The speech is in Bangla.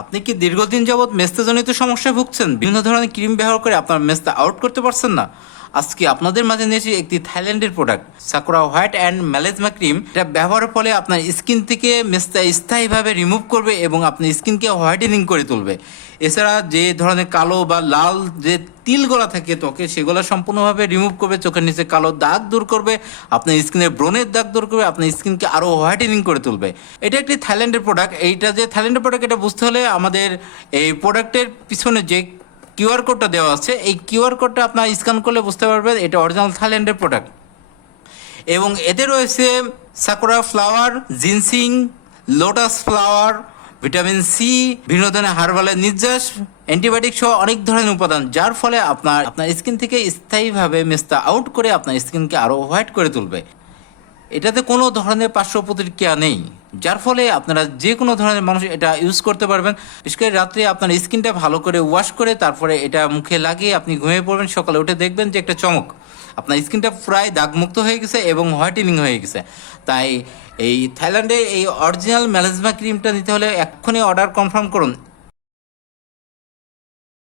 আপনি কি দীর্ঘদিন যাবৎ মেস্তাজনিত সমস্যায় ভুগছেন? বিভিন্ন ধরনের ক্রিম ব্যবহার করে আপনার মেস্তা আউট করতে পারছেন না? আজকে আপনাদের মাঝে নিয়েছি একটি থাইল্যান্ডের product Sakura white and melasma cream. এটা ব্যবহারের ফলে আপনার স্কিন থেকে মেস্তা স্থায়ীভাবে রিমুভ করবে এবং আপনার স্কিনকে হোয়াইটেনিং করে তুলবে। এছাড়া যে ধরনের কালো বা লাল যে তিলগোলা থাকে ত্বকে, সেগুলো সম্পূর্ণভাবে রিমুভ করবে। চোখের নিচে কালো দাগ দূর করবে, আপনার স্কিনের ব্রণের দাগ দূর করবে, আপনার স্কিনকে আরও হোয়াইটেনিং করে তুলবে। এটা একটি থাইল্যান্ডের প্রোডাক্ট। এইটা যে থাইল্যান্ডের প্রোডাক্ট এটা বুঝতে হলে আমাদের এই প্রোডাক্টের পিছনে যে কিউআর কোডটা দেওয়া আছে, এই কিউআর কোডটা আপনার স্ক্যান করলে বুঝতে পারবেন এটা অরিজিনাল থাইল্যান্ডের প্রোডাক্ট। এবং এতে রয়েছে sakura flower, ginseng, lotus flower, vitamin C, বিভিন্ন ধরনের হার্বালের নির্যাস, অ্যান্টিবায়োটিক সহ অনেক ধরনের উপাদান, যার ফলে আপনার স্কিন থেকে স্থায়ীভাবে মেস্তা আউট করে আপনার স্কিনকে আরও হোয়াইট করে তুলবে। এটাতে কোনো ধরনের পার্শ্ব প্রতিক্রিয়া নেই, যার ফলে আপনারা যে কোনো ধরনের মানুষ এটা ইউজ করতে পারবেন। বিশেষ করে রাত্রে আপনার স্কিনটা ভালো করে ওয়াশ করে তারপরে এটা মুখে লাগিয়ে আপনি ঘুমিয়ে পড়বেন, সকালে উঠে দেখবেন যে একটা চমক, আপনার স্কিনটা প্রায় দাগমুক্ত হয়ে গেছে এবং হোয়াইটেনিং হয়ে গেছে। তাই এই থাইল্যান্ডে এই অরিজিনাল ম্যালেজমা ক্রিমটা নিতে হলে এক্ষুনি অর্ডার কনফার্ম করুন।